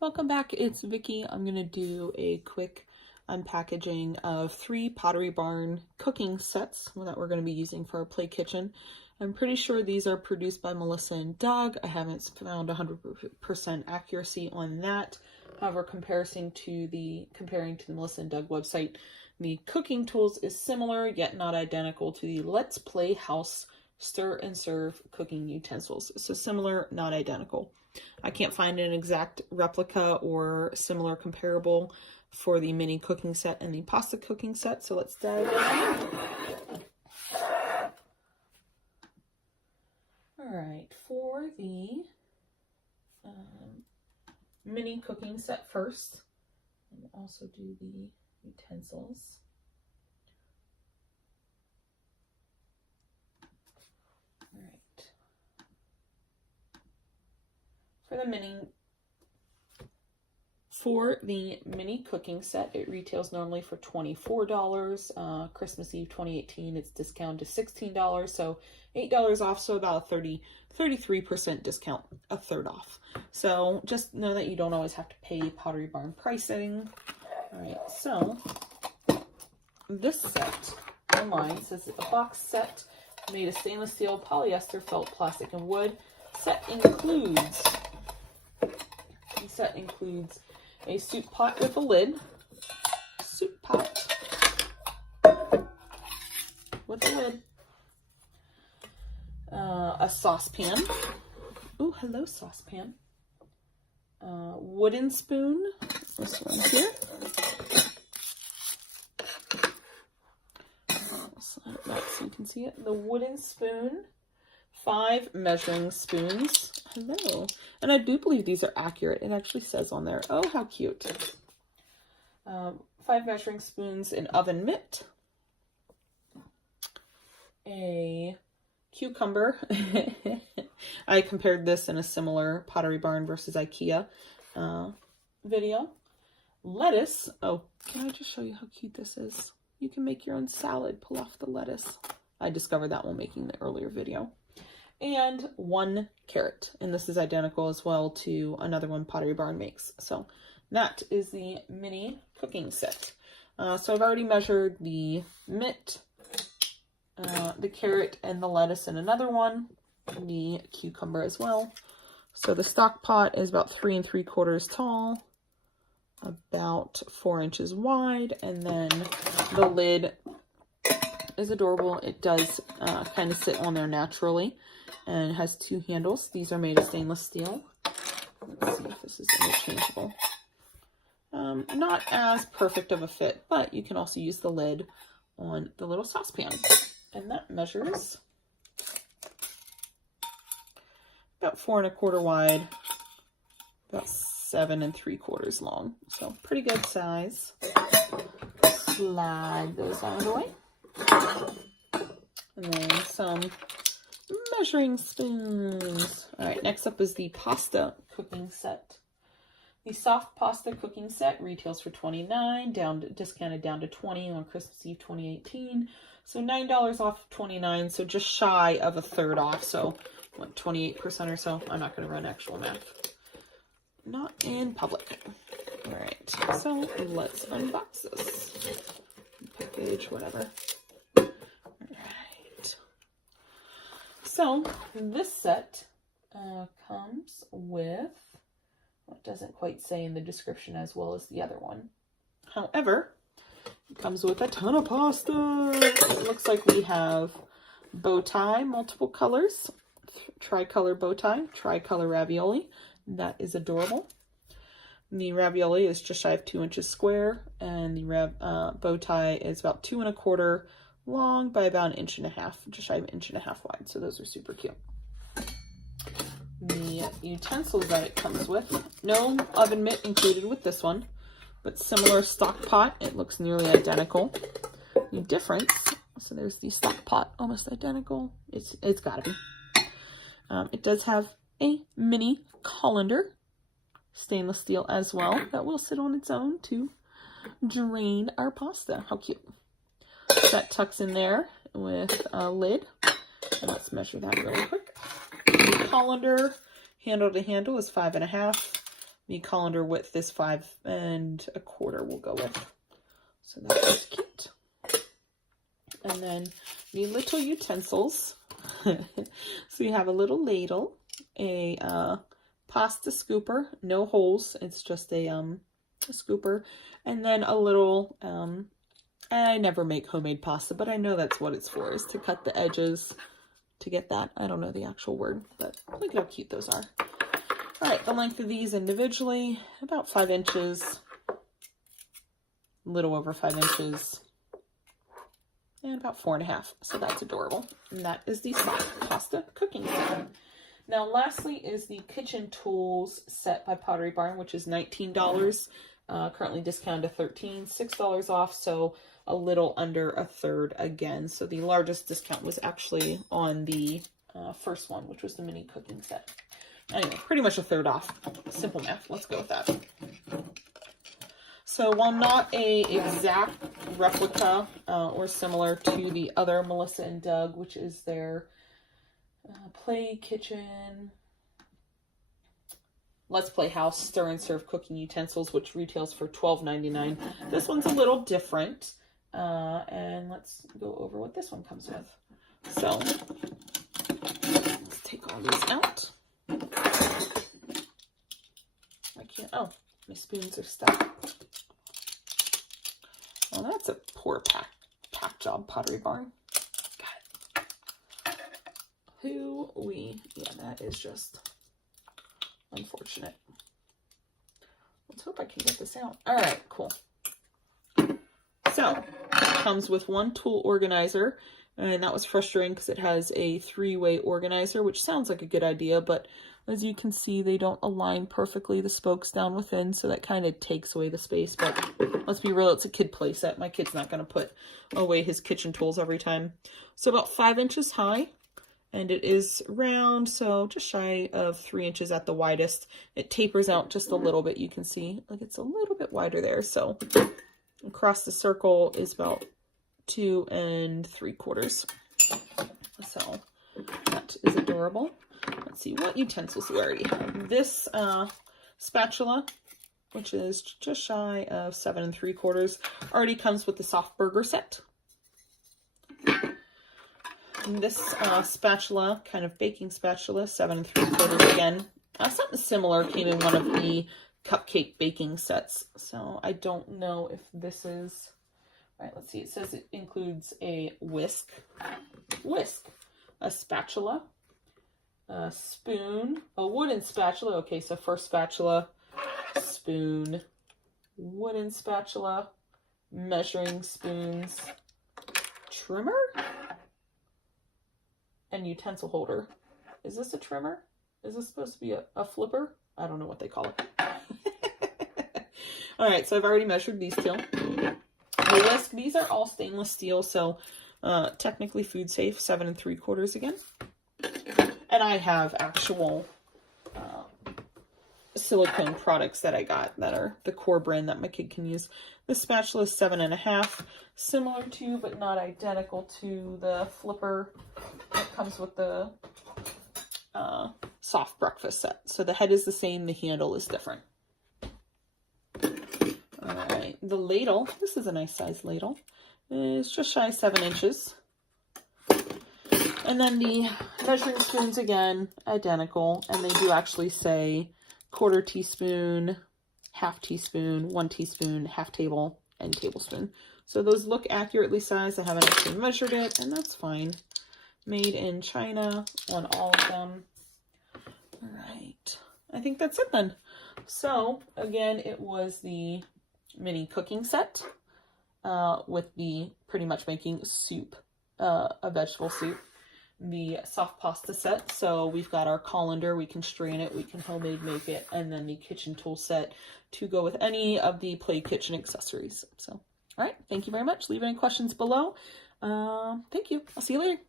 Welcome back, it's Vicky. I'm going to do a quick unpackaging of 3 Pottery Barn cooking sets that we're going to be using for our play kitchen. I'm pretty sure these are produced by Melissa and Doug. I haven't found 100% accuracy on that. However, comparing to the Melissa and Doug website, the cooking tools is similar yet not identical to the Let's Play House Stir and Serve cooking utensils. So similar, not identical. I can't find an exact replica or similar comparable for the mini cooking set and the pasta cooking set, so let's dive in. Alright, for the mini cooking set first, and also do the utensils. Alright. For the mini cooking set, it retails normally for $24. Christmas Eve 2018, it's discounted to $16, so $8 off, so about a 33% discount, a third off. So just know that you don't always have to pay Pottery Barn pricing. All right, so this set online says it's a box set made of stainless steel, polyester, felt, plastic, and wood. The set includes a soup pot with a lid, a saucepan, oh hello saucepan, wooden spoon, this one here, slide it back so you can see it, the wooden spoon, 5 measuring spoons. Hello. And I do believe these are accurate. It actually says on there. Oh, how cute. 5 measuring spoons, an oven mitt, a cucumber. I compared this in a similar Pottery Barn versus IKEA video. Lettuce. Oh, can I just show you how cute this is? You can make your own salad. Pull off the lettuce. I discovered that while making the earlier video. And 1 carrot, and this is identical as well to another one Pottery Barn makes. So that is the mini cooking set. So I've already measured the mitt, the carrot, and the lettuce in another one, the cucumber as well. So the stock pot is about 3 3/4 tall, about 4 inches wide, and then the lid is adorable. It does kind of sit on there naturally, and it has 2 handles. These are made of stainless steel. Let's see if this is interchangeable. Not as perfect of a fit, but you can also use the lid on the little saucepan. And that measures about 4 1/4 wide, about 7 3/4 long. So pretty good size. Slide those out of the way. And then some measuring spoons. All right, next up is the pasta cooking set. The soft pasta cooking set retails for $29, discounted down to $20 on Christmas Eve 2018. So $9 off of $29, so just shy of a third off. So what, 28% or so? I'm not going to run actual math. Not in public. All right, so let's unbox this. Package, whatever. So this set comes with, well, it doesn't quite say in the description as well as the other one. However, it comes with a ton of pasta. It looks like we have bow tie, multiple colors, tricolor bow tie, tricolor ravioli. That is adorable. The ravioli is just shy of 2 inches square, and the bow tie is about 2 1/4 long by about 1.5 inches, just shy of 1.5 inches wide. So those are super cute. The utensils that it comes with, no oven mitt included with this one, but similar stock pot. It looks nearly identical. The difference, so there's the stock pot, almost identical. It's gotta be. It does have a mini colander, stainless steel as well, that will sit on its own to drain our pasta. How cute. That tucks in there with a lid. And let's measure that really quick. The colander handle to handle is 5 1/2. The colander width is 5 1/4 we'll go with. So that's cute. And then the little utensils. So you have a little ladle, a pasta scooper, no holes. It's just a scooper. And then a little, I never make homemade pasta, but I know that's what it's for, is to cut the edges to get that. I don't know the actual word, but look at how cute those are. All right, the length of these individually, about 5 inches, a little over 5 inches, and about 4.5. So that's adorable. And that is the soft pasta cooking set. Now, lastly is the kitchen tools set by Pottery Barn, which is $19. Currently discounted to $13, $6 off, so a little under a third again. So the largest discount was actually on the first one, which was the mini cooking set. Anyway, pretty much a third off. Simple math. Let's go with that. So while not a exact replica or similar to the other Melissa and Doug, which is their play kitchen, Let's Play House stir and serve cooking utensils, which retails for $12.99. This one's a little different. And let's go over what this one comes with. So let's take all these out. I can't, oh, my spoons are stuck. Well, that's a poor pack job, Pottery Barn. God. Yeah, that is just unfortunate. Let's hope I can get this out. All right, cool. So, it comes with one tool organizer, and that was frustrating because it has a 3-way organizer, which sounds like a good idea, but as you can see, they don't align perfectly the spokes down within, so that kind of takes away the space. But let's be real, it's a kid play set. My kid's not going to put away his kitchen tools every time. So about 5 inches high, and it is round, so just shy of 3 inches at the widest. It tapers out just a little bit. You can see, like, it's a little bit wider there, so across the circle is about 2 3/4. So that is adorable. Let's see, what utensils we already have. This spatula, which is just shy of 7 3/4, already comes with the soft burger set. And this spatula, kind of baking spatula, 7 3/4 again. Something similar came in one of the cupcake baking sets. So I don't know if this is, all right, let's see. It says it includes a whisk, a spatula, a spoon, a wooden spatula. Okay, so first spatula, spoon, wooden spatula, measuring spoons, trimmer, and utensil holder. Is this a trimmer? Is this supposed to be a flipper? I don't know what they call it. All right, so I've already measured these two. The whisk, these are all stainless steel, so technically food safe, 7 3/4 again. And I have actual silicone products that I got that are the core brand that my kid can use. The spatula is 7.5, similar to but not identical to the flipper that comes with the soft breakfast set. So the head is the same, the handle is different. All right, the ladle, this is a nice size ladle, is just shy of 7 inches. And then the measuring spoons, again, identical, and they do actually say 1/4 teaspoon, 1/2 teaspoon, 1 teaspoon, 1/2 table, and tablespoon. So those look accurately sized. I haven't actually measured it, and that's fine. Made in China on all of them. All right, I think that's it then. So again, it was the mini cooking set with the pretty much making soup, a vegetable soup. The soft pasta set, so we've got our colander, we can strain it, we can homemade make it, and then the kitchen tool set to go with any of the play kitchen accessories. So, all right, thank you very much. Leave any questions below. Thank you. I'll see you later.